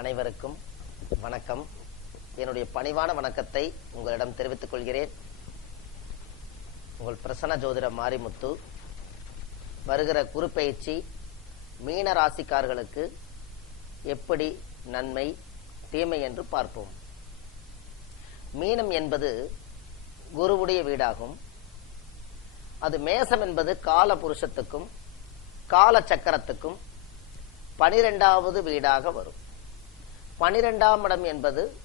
அனைவருக்கும் வணக்கம். என்னுடைய பணிவான வணக்கத்தை உங்களிடம் தெரிவித்துக் கொள்கிறேன். உங்கள் பிரசன்ன ஜோதிட மாரிமுத்து வருகிற குரு பயிற்சி மீன ராசிக்காரர்களுக்கு எப்படி நன்மை தீமை என்று பார்ப்போம். மீனம் என்பது குருவுடைய வீடாகும். அது மேசம் என்பது கால புருஷத்துக்கும் கால சக்கரத்துக்கும் பனிரெண்டாவது வீடாக வரும். பனிரெண்டாம் இடம் என்பது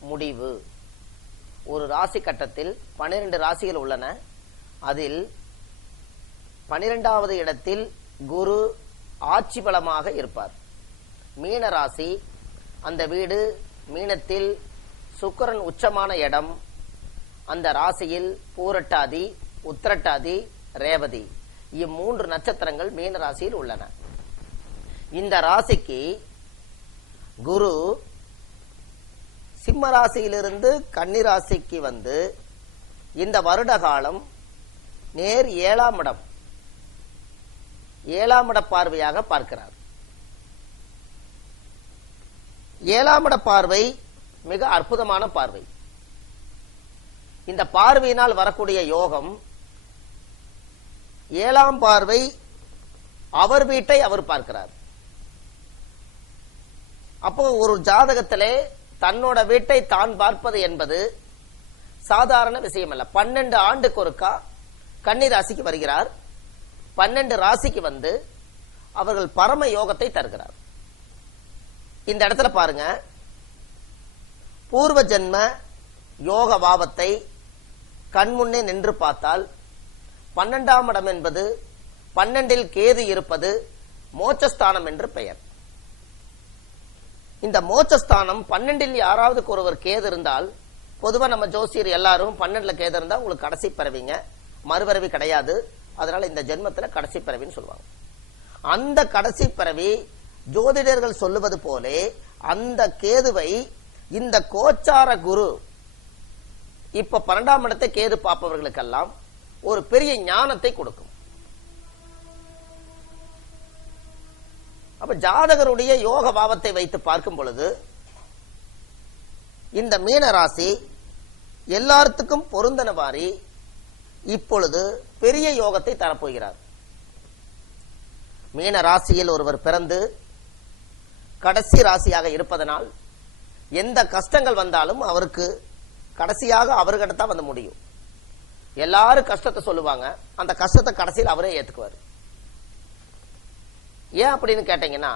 முடிவு. ஒரு ராசி கட்டத்தில் பனிரெண்டு ராசிகள் உள்ளன. அதில் பனிரெண்டாவது இடத்தில் குரு ஆட்சி பலமாக இருப்பார். மீன ராசி அந்த வீடு மீனத்தில் சுக்கிரன் உச்சமான இடம். அந்த ராசியில் பூரட்டாதி உத்திரட்டாதி ரேவதி. இம்மூன்று நட்சத்திரங்கள் மீன ராசியில் உள்ளன. இந்த ராசிக்கு குரு சிம்ம ராசியிலிருந்து கன்னிராசிக்கு வந்து இந்த வருட காலம் நேர் ஏழாம் இடம். ஏழாம் இட பார்வையாக பார்க்கிறார். ஏழாம் இட பார்வை மிக அற்புதமான பார்வை. இந்த பார்வையினால் வரக்கூடிய யோகம் ஏழாம் பார்வை அவர் வீட்டை அவர் பார்க்கிறார். அப்போ ஒரு ஜாதகத்திலே தன்னோட வீட்டை தான் பார்ப்பது என்பது சாதாரண விஷயம் அல்ல பன்னெண்டு ஆண்டுக்கு ஒருக்கா கன்னி ராசிக்கு வருகிறார். பன்னெண்டு ராசிக்கு வந்து அவர்கள் பரம யோகத்தை தருகிறார். இந்த இடத்துல பாருங்க. பூர்வ ஜென்ம யோக பாவத்தை கண்முன்னே நின்று பார்த்தால் பன்னெண்டாம் இடம் என்பது பன்னெண்டில் கேது இருப்பது மோட்சஸ்தானம் என்று பெயர். இந்த மோட்சஸ்தானம் பன்னெண்டில் யாராவது ஒருவர் கேது இருந்தால் பொதுவா நம்ம ஜோசியர் எல்லாரும் பன்னெண்டுல கேது இருந்தா உங்களுக்கு கடைசி பறவைங்க. மறுபறவி கிடையாது. அதனால இந்த ஜென்மத்துல கடைசி பிறவின்னு சொல்லுவாங்க. அந்த கடைசி பிறவி ஜோதிடர்கள் சொல்லுவது போலே அந்த கேதுவை இந்த கோச்சார குரு இப்ப பன்னெண்டாம் இடத்தை கேது பார்ப்பவர்களுக்கெல்லாம் ஒரு பெரிய ஞானத்தை கொடுக்கும். அப்ப ஜாதகருடைய யோக பாவத்தை வைத்து பார்க்கும் பொழுது இந்த மீன ராசி எல்லாத்துக்கும் பொருந்தனவாரி இப்பொழுது பெரிய யோகத்தை தரப்போகிறார். மீன ராசியில் ஒருவர் பிறந்து கடைசி ராசியாக இருப்பதனால் எந்த கஷ்டங்கள் வந்தாலும் அவருக்கு கடைசியாக அவர்கிட்ட தான் வந்து முடியும். எல்லாரும் கஷ்டத்தை சொல்லுவாங்க. அந்த கஷ்டத்தை கடைசியில் அவரே ஏத்துக்குவார். ஏன் அப்படின்னு கேட்டீங்கன்னா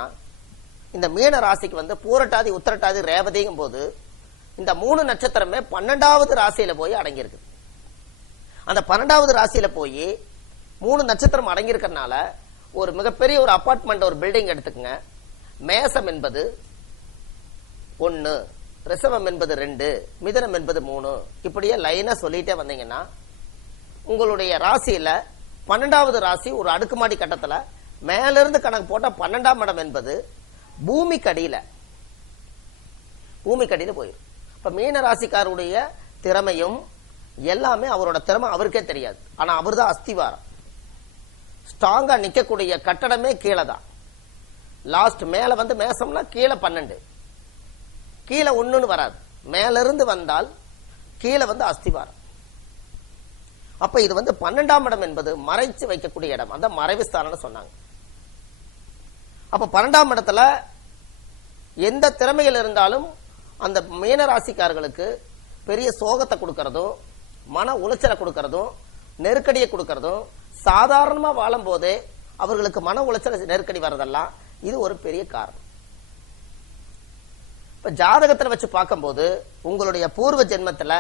இந்த மீன ராசிக்கு வந்து பூரட்டாதி உத்திரட்டாதி ரேவதிங்கும் போது இந்த மூணு நட்சத்திரமே பன்னெண்டாவது ராசியில போய் அடங்கியிருக்கு. அந்த பன்னெண்டாவது ராசியில போய் மூணு நட்சத்திரம் அடங்கியிருக்கறனால ஒரு மிகப்பெரிய ஒரு அபார்ட்மெண்ட் ஒரு பில்டிங் எடுத்துக்கங்க. மேசம் என்பது ஒன்று ரிசவம் என்பது ரெண்டு மிதனம் என்பது மூணு. இப்படியே லைனா சொல்லிட்டே வந்தீங்கன்னா உங்களுடைய ராசியில பன்னெண்டாவது ராசி ஒரு அடுக்குமாடி கட்டத்துல மேல இருந்து கணக்கு போட்டா பன்னெண்டாம் இடம் என்பது பூமிக்கு அடியில பூமிக்கு அடியில போயிடும் இப்ப மீன ராசிக்காருடைய திறமையும் எல்லாமே அவரோட திறமை அவருக்கே தெரியாது. ஆனா அவர்தான் அஸ்திவாரம். ஸ்ட்ராங்கா நிக்கக்கூடிய கட்டடமே கீழே தான் லாஸ்ட் மேல வந்து மேசம்னா கீழே பன்னெண்டு. கீழே ஒண்ணுன்னு வராது. மேல இருந்து வந்தால் கீழே வந்து அஸ்திவாரம். அப்ப இது வந்து பன்னெண்டாம் இடம் என்பது மறைச்சு வைக்கக்கூடிய இடம். அந்த மறைவு ஸ்தானம்னு சொன்னாங்க. அப்ப பன்னெண்டாம் இடத்துல எந்த திறமையில் இருந்தாலும் அந்த மீனராசிக்காரர்களுக்கு பெரிய சோகத்தை கொடுக்கறதும் மன உளைச்சலை கொடுக்கறதும் நெருக்கடியை கொடுக்கறதும் சாதாரணமாக வாழும் போதே அவர்களுக்கு மன உளைச்சல் நெருக்கடி வர்றதெல்லாம் இது ஒரு பெரிய காரணம். இப்ப ஜாதகத்தில் வச்சு பார்க்கும்போது உங்களுடைய பூர்வ ஜென்மத்தில்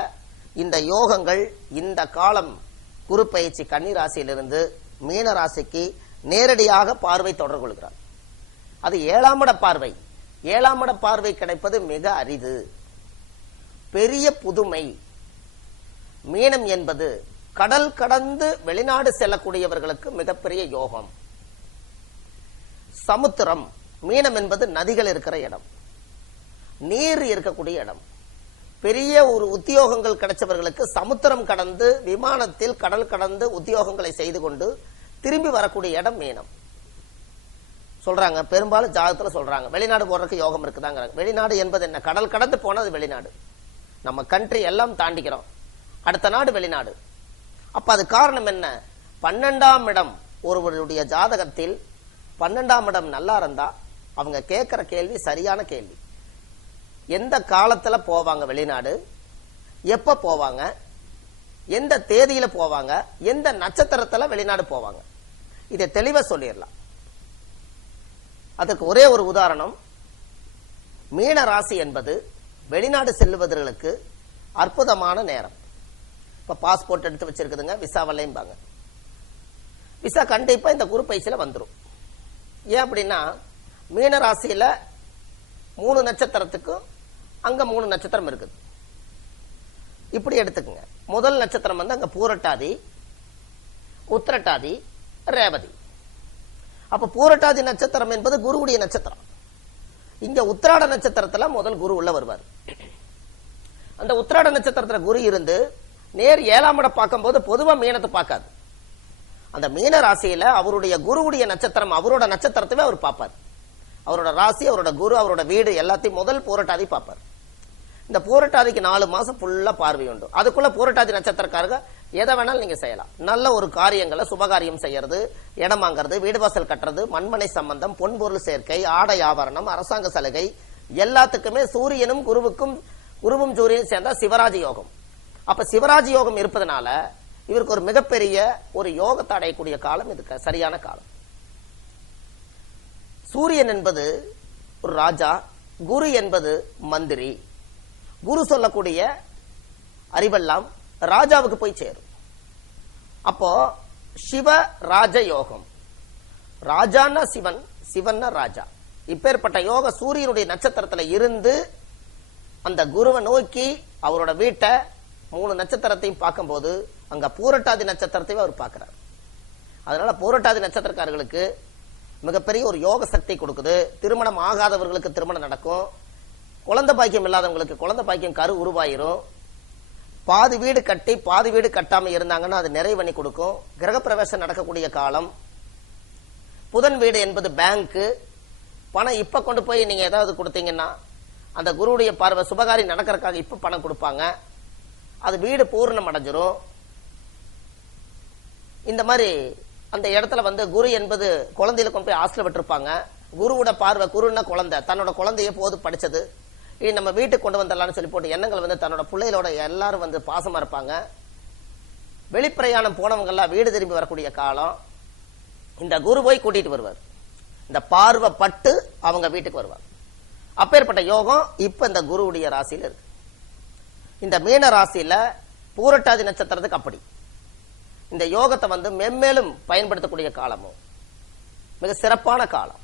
இந்த யோகங்கள் இந்த காலம் குரு பயிற்சி கன்னிராசியிலிருந்து ராசியிலிருந்து நேரடியாக பார்வை தொடர்பு கொள்கிறார். அது ஏழாம் இட பார்வை. ஏழாம் இட பார்வை கிடைப்பது மிக அரிது. பெரிய புதுமை. மீனம் என்பது கடல் கடந்து வெளிநாடு செல்லக்கூடியவர்களுக்கு மிகப்பெரிய யோகம். சமுத்திரம் மீனம் என்பது நதிகள் இருக்கிற இடம். நீர் இருக்கக்கூடிய இடம். பெரிய ஒரு உத்தியோகங்கள் கிடைச்சவர்களுக்கு சமுத்திரம் கடந்து விமானத்தில் கடல் கடந்து உத்தியோகங்களை செய்து கொண்டு திரும்பி வரக்கூடிய இடம் மீனம். சொல்றாங்க. பெரும்பாலும் ஜாதகத்துல சொல்றாங்க. வெளிநாடு போறதுக்கு யோகம் இருக்குதாங்கிறாங்க. வெளிநாடு என்பது என்ன? கடல் கடந்து போனது வெளிநாடு. நம்ம கண்ட்ரி எல்லாம் தாண்டிக்கிறோம். அடுத்த நாடு வெளிநாடு. அப்ப அது காரணம் என்ன? பன்னெண்டாம் இடம் ஒருவருடைய ஜாதகத்தில் பன்னெண்டாம் இடம் நல்லா இருந்தா அவங்க கேட்கிற கேள்வி சரியான கேள்வி. எந்த காலத்துல போவாங்க வெளிநாடு? எப்ப போவாங்க? எந்த தேதியில போவாங்க? எந்த நட்சத்திரத்துல வெளிநாடு போவாங்க? இதை தெளிவா சொல்லிடலாம். அதுக்கு ஒரே ஒரு உதாரணம். மீன ராசி என்பது வெளிநாடு செல்லுவதற்கு அற்புதமான நேரம். இப்போ பாஸ்போர்ட் எடுத்து வச்சிருக்குதுங்க விசாவில்லைம்பாங்க விசா கண்டிப்பா இந்த குரு பைசில வந்துடும் ஏன் அப்படின்னா மீன ராசியில மூணு நட்சத்திரத்துக்கும் அங்க மூணு நட்சத்திரம் இருக்குது. இப்படி எடுத்துக்கங்க. முதல் நட்சத்திரம் வந்து அங்க பூரட்டாதி உத்திரட்டாதி ரேவதி. அப்ப பூரட்டாதி நட்சத்திரம் என்பது குருவுடைய நட்சத்திரம். இங்க உத்திராட நட்சத்திரத்துல முதல் குரு உள்ள வருவார். அந்த உத்திராட நட்சத்திரத்துல குரு இருந்து நேர் ஏழாம் இடம் பார்க்கும்போது பொதுவா மீனத்தை பார்க்காது. அந்த மீன ராசியில அவருடைய குருவுடைய நட்சத்திரம் அவரோட நட்சத்திரத்தவே அவர் பார்ப்பார். அவரோட ராசி அவரோட குரு அவரோட வீடு எல்லாத்தையும் முதல் பூரட்டாதி பார்ப்பார். இந்த பூரட்டாதிக்கு நாலு மாசம் ஃபுல்லா பார்வை உண்டு. அதுக்குள்ள பூரட்டாதி நட்சத்திரக்காரங்க எதை வேணாலும் நீங்க செய்யலாம். நல்ல ஒரு காரியங்களை சுபகாரியம் செய்யறது இடம் வாங்குறது வீடு வாசல் கட்டுறது மண்மனை சம்பந்தம் பொன்பொருள் சேர்க்கை ஆடை ஆபரணம் அரசாங்க சலுகை எல்லாத்துக்குமே சூரியனும் குருவுக்கும் குருவும் சூரியனும் சேர்ந்தா சிவராஜ யோகம். அப்ப சிவராஜ யோகம் இருப்பதனால இவருக்கு ஒரு மிகப்பெரிய ஒரு யோகத்தை அடையக்கூடிய காலம் இதுக்கு சரியான காலம். சூரியன் என்பது ஒரு ராஜா குரு என்பது மந்திரி. குரு சொல்லக்கூடிய அறிவெல்லாம் ராஜாவுக்கு போய் சேரும். அப்போ சிவ ராஜ யோகம் ராஜான்னா சிவன் சிவன்னா ராஜா. இப்பேற்பட்ட யோக சூரியனுடைய நட்சத்திரத்துல இருந்து அந்த குருவை நோக்கி அவரோட வீட்டை மூணு நட்சத்திரத்தையும் பார்க்கும்போது அங்க பூரட்டாதி நட்சத்திரத்தையும் அவர் பார்க்கிறார். அதனால பூரட்டாதி நட்சத்திரக்காரர்களுக்கு மிகப்பெரிய ஒரு யோக சக்தி கொடுக்குது. திருமணம் ஆகாதவர்களுக்கு திருமணம் நடக்கும். குழந்தை பாக்கியம் இல்லாதவங்களுக்கு குழந்தை பாக்கியம் கரு உருவாயிரும். பாதி வீடு கட்டி பாதி வீடு கட்டாம இருந்தாங்கன்னா அது நிறைவு பண்ணி கொடுக்கும். கிரகப்பிரவேசம் நடக்கக்கூடிய காலம். புதன் வீடு என்பது பேங்க் பணம் இப்ப கொண்டு போய் நீங்க ஏதாவது கொடுத்தீங்கன்னா அந்த குருவுடைய பார்வை சுபகாரி நடக்கிறதுக்காக இப்ப பணம் கொடுப்பாங்க. அது வீடு பூர்ணம் அடைஞ்சிரும். இந்த மாதிரி அந்த இடத்துல வந்து குரு என்பது குழந்தையில கொண்டு போய் ஹாஸ்டல் விட்டுருப்பாங்க. குருவோட பார்வை குருன்னா குழந்தை. தன்னோட குழந்தைய போது படிச்சது. இனி நம்ம வீட்டுக்கு கொண்டு வந்துடலாம்னு சொல்லி போட்டு எண்ணங்கள் வந்து தன்னோட பிள்ளைகளோட எல்லாரும் வந்து பாசமா இருப்பாங்க. வெளிப்பிரயாணம் போனவங்கெல்லாம் வீடு திரும்பி வரக்கூடிய காலம். இந்த குரு போய் கூட்டிட்டு வருவார். இந்த பார்வை பட்டு அவங்க வீட்டுக்கு வருவார். அப்பேற்பட்ட யோகம் இப்ப இந்த குருவுடைய ராசியில இருக்கு. இந்த மீன ராசியில பூரட்டாதி நட்சத்திரத்துக்கு அப்படி. இந்த யோகத்தை வந்து மென்மேலும் பயன்படுத்தக்கூடிய காலமும். மிக சிறப்பான காலம்.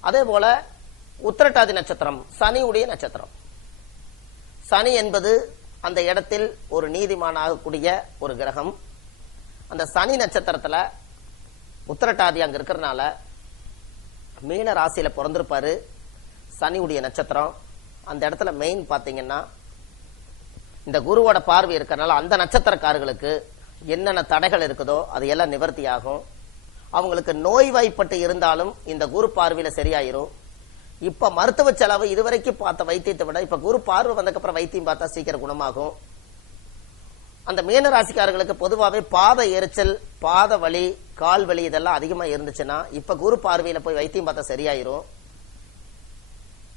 அதே போல உத்திரட்டாதி நட்சத்திரம் சனியுடைய நட்சத்திரம். சனி என்பது அந்த இடத்தில் ஒரு நீதிமானாகக்கூடிய ஒரு கிரகம். அந்த சனி நட்சத்திரத்தில் உத்திரட்டாதி அங்கே இருக்கிறனால மீன ராசியில் பிறந்திருப்பாரு சனியுடைய நட்சத்திரம். அந்த இடத்துல மெயின் பார்த்தீங்கன்னா இந்த குருவோட பார்வை இருக்கிறனால அந்த நட்சத்திரக்காரர்களுக்கு என்னென்ன தடைகள் இருக்குதோ அது எல்லாம் நிவர்த்தி ஆகும் அவங்களுக்கு நோய்வாய்ப்பட்டு இருந்தாலும் இந்த குரு பார்வையில் சரியாயிரும். இப்ப மருத்துவ செலவு இதுவரைக்கும் பார்த்த வைத்தியத்தை விட இப்ப குரு பார்வை வந்ததுக்கப்புறம் வைத்தியம் பார்த்தா சீக்கிரம் குணமாகும். அந்த மீன ராசிக்காரர்களுக்கு பொதுவாகவே பாத எரிச்சல் பாத வலி கால் வலி இதெல்லாம் அதிகமா இருந்துச்சுன்னா இப்ப குரு பார்வையில போய் வைத்தியம் பார்த்தா சரியாயிரும்.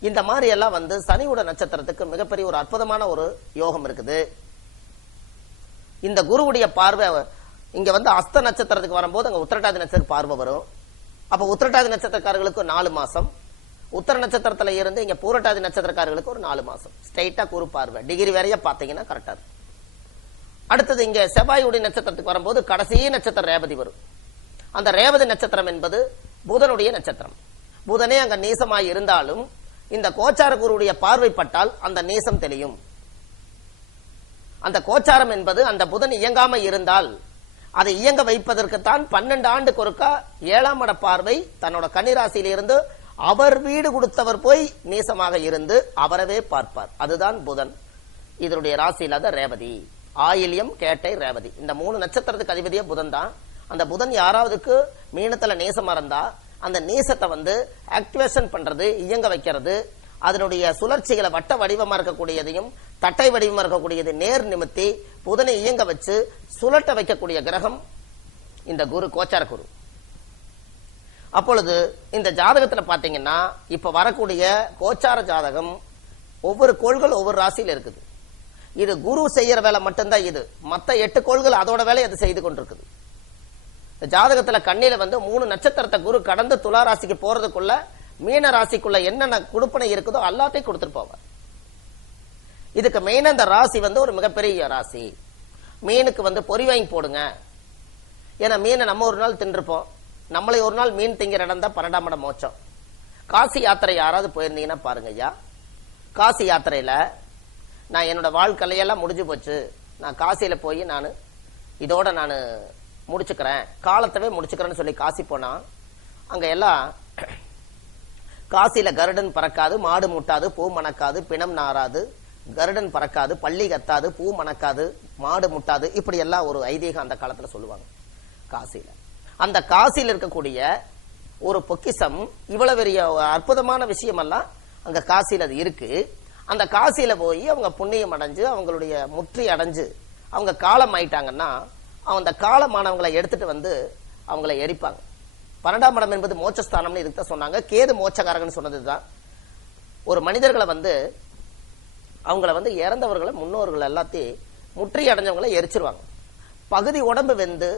இந்த மாதிரி எல்லாம் வந்து சனியோட நட்சத்திரத்துக்கு மிகப்பெரிய ஒரு அற்புதமான ஒரு யோகம் இருக்குது. இந்த குருவுடைய பார்வை இங்க வந்து அஸ்த நட்சத்திரத்துக்கு வரும்போது அங்க உத்திரட்டாதி நட்சத்திர பார்வை வரும். அப்ப உத்திரட்டாதி நட்சத்திரக்காரர்களுக்கு நாலு மாசம் உத்தர நட்சத்திரத்துல இருந்து இங்க பூரட்டாதி நட்சத்திரக்காரர்களுக்கு ஒரு நாலு மாசம். ஸ்ட்ரைட்டா குரு பார்வை. டிகிரி வரைய பாத்தீங்கன்னா கரெக்டா இருக்கும். அடுத்தது இங்க செவ்வாயுடைய நட்சத்திரத்துக்கு வரும்போது கடைசி நட்சத்திரம் ரேவதி வரும். அந்த ரேவதி நட்சத்திரம் என்பது புதனுடைய நட்சத்திரம். புதனே அங்க நீசமாய் இருந்தாலும் இந்த கோச்சார குருவுடைய பார்வைப்பட்டால் அந்த நீசம் தெளியும். அந்த கோச்சாரம் என்பது அந்த புதன் இயங்காம இருந்தால் அதை இயங்க வைப்பதற்குத்தான் பன்னெண்டு ஆண்டு ஒருக்கா ஏழாம் இட பார்வை தன்னோட கன்னிராசியிலிருந்து இருந்து அவர் வீடு கொடுத்தவர் போய் நீசமாக இருந்து அவரவே பார்ப்பார். அதுதான் புதன். இதனுடைய ராசி இல்லாத ரேவதி. ஆயில்யம் கேட்டை ரேவதி. இந்த மூணு நட்சத்திரத்துக்கு அதிபதியே புதன் தான். அந்த புதன் யாராவதுக்கு மீனத்துல நேசமா இருந்தா அந்த நீசத்தை வந்து ஆக்டிவேஷன் பண்றது இயங்க வைக்கிறது அதனுடைய சுழற்சிகளை வட்ட வடிவமா இருக்கக்கூடியதையும் தட்டை வடிவமா இருக்கக்கூடியது நேர் நிமித்தி புதனை இயங்க வச்சு சுழட்ட வைக்கக்கூடிய கிரகம் இந்த குரு கோச்சார குரு. அப்பொழுது இந்த ஜாதகத்துல பாத்தீங்கன்னா இப்ப வரக்கூடிய கோச்சார ஜாதகம் ஒவ்வொரு கோள்கள் ஒவ்வொரு ராசியில இருக்குது. இது குரு செய்யற வேலை மட்டும்தான் இது. மத்த எட்டு கோள்கள் அதோட வேலையை அது செய்து கொண்டிருக்குது. இந்த ஜாதகத்துல கண்ணில வந்து மூணு நட்சத்திரத்தை குரு கடந்து துலா ராசிக்கு போறதுக்குள்ள மீன ராசிக்குள்ள என்னென்ன கொடுப்பனை இருக்குதோ எல்லாத்தையும் கொடுத்துட்டு இதுக்கு மெயினா இந்த ராசி வந்து ஒரு மிகப்பெரிய ராசி. மீனுக்கு வந்து பொறி வாங்கி போடுங்க. ஏன்னா மீனை நம்ம ஒரு நாள் தின்றுப்போம். நம்மளை ஒரு நாள் மீன் திங்கிற இடம் தான் பன்னெண்டாம் இடம் மோச்சம் காசி யாத்திரை யாராவது போயிருந்தீங்கன்னா பாருங்க ஐயா. காசி யாத்திரையில நான் என்னோட வாழ்க்கையெல்லாம் முடிஞ்சு போச்சு. நான் காசியில போய் நான் இதோட நான் முடிச்சுக்கிறேன். காலத்தவே முடிச்சுக்கிறேன்னு சொல்லி காசி போனா அங்க எல்லாம் காசியில கருடன் பறக்காது மாடு முட்டாது பூ மணக்காது பிணம் நாராது கருடன் பறக்காது பள்ளி கத்தாது பூ மணக்காது மாடு முட்டாது இப்படி எல்லாம் ஒரு ஐதீகம் அந்த காலத்துல சொல்லுவாங்க காசியில. அந்த காசியில் இருக்கக்கூடிய ஒரு பொக்கிஷம் இவ்வளவு பெரிய அற்புதமான விஷயம் எல்லாம் அங்க காசியில் அது இருக்கு. அந்த காசியில போய் அவங்க புண்ணியம் அடைஞ்சு அவங்களுடைய முற்றி அடைஞ்சு அவங்க காலம் ஆயிட்டாங்கன்னா அந்த காலமானவங்களை எடுத்துட்டு வந்து அவங்கள எரிப்பாங்க. பன்னெண்டாம் இடம் என்பது மோட்சஸ்தானம்னு இதுக்கு தான் சொன்னாங்க. கேது மோட்சகாரகன் சொன்னதுதான். ஒரு மனிதர்களை வந்து அவங்கள வந்து இறந்தவர்களை முன்னோர்கள் எல்லாத்தையும் முற்றி அடைஞ்சவங்களை எரிச்சிருவாங்க. பகுதி உடம்பு வெந்து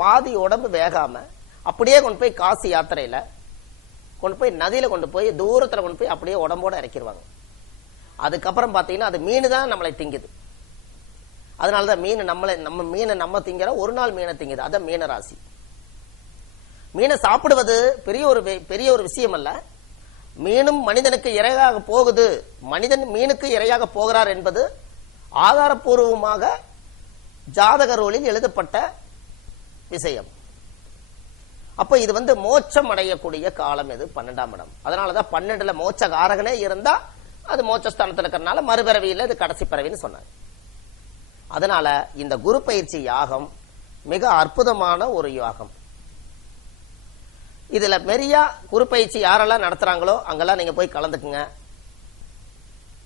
பாதி உடம்பு வேகாம அப்படியே கொண்டு போய் காசி யாத்திரையில கொண்டு போய் நதியில கொண்டு போய் தூரத்துல கொண்டு போய் அப்படியே உடம்போட இறக்கிடுவாங்க அதுக்கப்புறம் பாத்தீங்கன்னா அது மீன் தான் நம்மளை திங்குது. அதனாலதான் மீன் நம்மளை நம்ம மீனை நம்ம திங்கிற ஒரு நாள் மீனை திங்குது. அதான் மீன ராசி மீனை சாப்பிடுவது பெரிய ஒரு பெரிய ஒரு விஷயம் அல்ல மீனும் மனிதனுக்கு இரையாக போகுது. மனிதன் மீனுக்கு இரையாக போகிறார் என்பது ஆதாரப்பூர்வமாக ஜாதக ரோலில் எழுதப்பட்ட விஷயம். அப்ப இது வந்து மோட்சம் அடையக்கூடிய காலம் இது பன்னெண்டாம் இடம். அதனாலதான் பன்னெண்டுல மோட்ச காரகனே இருந்தா அது மோட்சஸ்தானத்தில் இருக்கிறனால மறுபிறவியில் இது கடைசி பிறவின்னு சொன்னார். அதனால இந்த குரு பயிற்சி யாகம் மிக அற்புதமான ஒரு யாகம். இதுல மெரியா குரு பயிற்சி யாரெல்லாம் நடத்துறாங்களோ அங்கெல்லாம் நீங்க போய் கலந்துக்குங்க.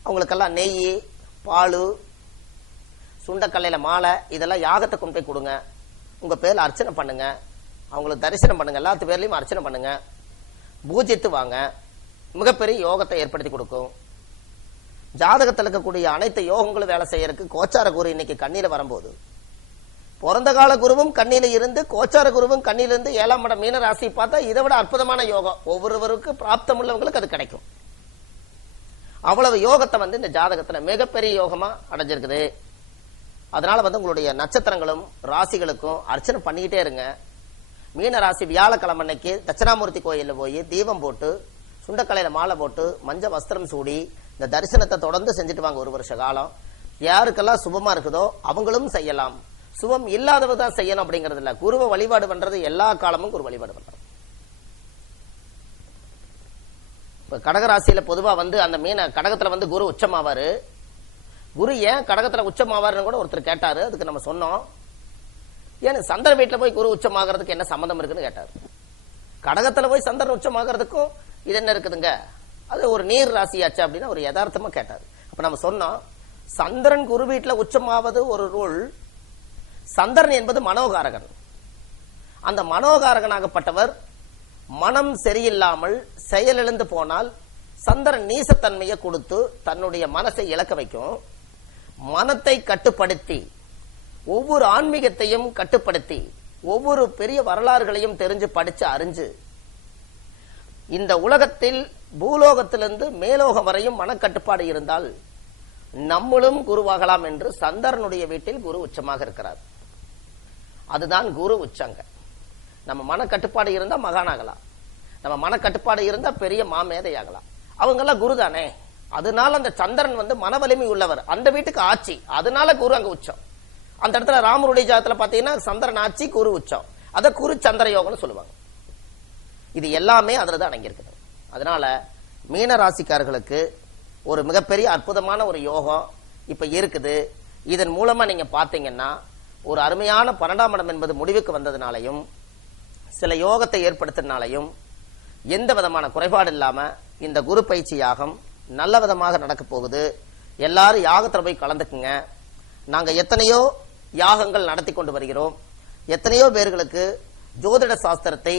அவங்களுக்கெல்லாம் நெய் பால் சுண்டக்கல்லையில மாலை இதெல்லாம் யாகத்தை கொண்டு போய் கொடுங்க. உங்க பேர்ல அர்ச்சனை பண்ணுங்க. அவங்களுக்கு தரிசனம் பண்ணுங்க. எல்லாத்து பேர்லயும் அர்ச்சனை பண்ணுங்க. பூஜித்து வாங்க. மிகப்பெரிய யோகத்தை ஏற்படுத்தி கொடுக்கும். ஜாதகத்தில் இருக்கக்கூடிய அனைத்து யோகங்களும் வேலை செய்யறதுக்கு கோச்சார குரு இன்னைக்கு கண்ணியில வரும்போது. பிறந்த கால குருவும் கண்ணில இருந்து கோச்சார குருவும் கண்ணில இருந்து ஏழாம் இடம் மீன ராசி பார்த்தா இதை விட அற்புதமான யோகம். ஒவ்வொருவருக்கு பிராப்தம் உள்ளவங்களுக்கு அது கிடைக்கும். அவ்வளவு யோகத்தை வந்து இந்த ஜாதகத்துல மிகப்பெரிய யோகமா அடைஞ்சிருக்குது. அதனால வந்து உங்களுடைய நட்சத்திரங்களும் ராசிகளுக்கும் அர்ச்சனை பண்ணிக்கிட்டே இருங்க. மீன ராசி வியாழக்கிழமை அன்னைக்கு தட்சிணாமூர்த்தி கோயிலில் போய் தீபம் போட்டு சுண்டக்கலையில மாலை போட்டு மஞ்ச வஸ்திரம் சூடி இந்த தரிசனத்தை தொடர்ந்து செஞ்சுட்டு வாங்க ஒரு வருஷ காலம். யாருக்கெல்லாம் சுபமா இருக்குதோ அவங்களும் செய்யலாம். சுபம் இல்லாதவ தான் செய்யணும் அப்படிங்கிறது இல்லை. குருவை வழிபாடு பண்றது எல்லா காலமும் குரு வழிபாடு பண்றது இப்ப கடகராசியில பொதுவா வந்து அந்த மீன கடகத்துல வந்து குரு உச்சமாவாரு. குரு ஏன் கடகத்துல உச்சமாவாருன்னு கூட ஒருத்தர் கேட்டாரு அதுக்கு நம்ம சொன்னோம். ஏன்னு சந்திர வீட்டில் போய் குரு உச்சமாகறதுக்கு என்ன சம்மந்தம் இருக்குன்னு கேட்டார். கடகத்துல போய் சந்திரன் உச்சமாகறதுக்கும் இது என்ன இருக்குதுங்க? அது ஒரு நீர் ராசியாச்சு அப்படின்னு ஒரு யதார்த்தமா கேட்டார். அப்ப நம்ம சொன்னோம் சந்திரன் குரு வீட்டில் உச்சமாவது ஒரு ரூல் சந்திரன் என்பது மனோகாரகன். அந்த மனோகாரகனாகப்பட்டவர் மனம் சரியில்லாமல் செயலிழந்து போனால் சந்திரன் நீசத்தன்மையை கொடுத்து தன்னுடைய மனசை இழக்க வைக்கும். மனத்தை கட்டுப்படுத்தி ஒவ்வொரு ஆன்மீகத்தையும் கட்டுப்படுத்தி ஒவ்வொரு பெரிய வரலாறுகளையும் தெரிஞ்சு படிச்சு அறிஞ்சு இந்த உலகத்தில் பூலோகத்திலிருந்து மேலோகம் வரையும் மனக்கட்டுப்பாடு இருந்தால் நம்மளும் குருவாகலாம் என்று சந்தரனுடைய வீட்டில் குரு உச்சமாக இருக்கிறார். அதுதான் குரு உச்சங்க. நம்ம மனக்கட்டுப்பாடு இருந்தா மகானாகலாம். நம்ம மனக்கட்டுப்பாடு இருந்தா பெரிய மாமேதையாகலாம். அவங்கெல்லாம் குரு தானே அதனால அந்த சந்திரன் வந்து மன வலிமை உள்ளவர். அந்த வீட்டுக்கு ஆட்சி அதனால குரு அங்க உச்சம். அந்த இடத்துல ராமருடைய ஜாதத்துல பாத்தீங்கன்னா சந்திரன் ஆட்சி குரு உச்சம். அத குரு சந்திர யோகம்னு சொல்லுவாங்க. இது எல்லாமே அதுல தான் அடங்கியிருக்குது. அதனால மீன ராசிக்காரர்களுக்கு ஒரு மிகப்பெரிய அற்புதமான ஒரு யோகம் இப்ப இருக்குது. இதன் மூலமா நீங்க பாத்தீங்கன்னா ஒரு அருமையான பன்னெண்டாம் இடம் என்பது முடிவுக்கு வந்ததுனாலையும் சில யோகத்தை ஏற்படுத்தினாலையும் எந்த விதமான குறைபாடு இல்லாம இந்த குரு பயிற்சி யாகம் நல்ல விதமாக நடக்க போகுது. எல்லாரும் யாகத்தில் போய் கலந்துக்குங்க. நாங்கள் எத்தனையோ யாகங்கள் நடத்தி கொண்டு வருகிறோம். எத்தனையோ பேர்களுக்கு ஜோதிட சாஸ்திரத்தை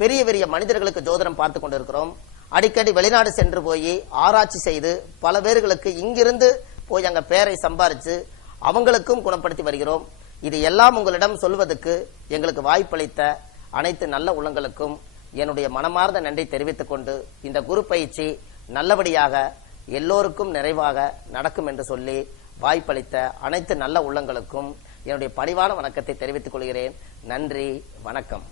பெரிய பெரிய மனிதர்களுக்கு ஜோதிடம் பார்த்து கொண்டிருக்கிறோம். அடிக்கடி வெளிநாடு சென்று போய் ஆராய்ச்சி செய்து பல பேர்களுக்கு இங்கிருந்து போய் அங்கே பேரை சம்பாரித்து அவங்களுக்கும் குணப்படுத்தி வருகிறோம். இது எல்லாம் உங்களிடம் சொல்வதற்கு எங்களுக்கு வாய்ப்பளித்த அனைத்து நல்ல உள்ளங்களுக்கும் என்னுடைய மனமார்ந்த நன்றி தெரிவித்துக் கொண்டு இந்த குரு பயிற்சி நல்லபடியாக எல்லோருக்கும் நிறைவாக நடக்கும் என்று சொல்லி வாய்ப்பளித்த அனைத்து நல்ல உள்ளங்களுக்கும் என்னுடைய பணிவான வணக்கத்தை தெரிவித்துக் கொள்கிறேன். நன்றி வணக்கம்.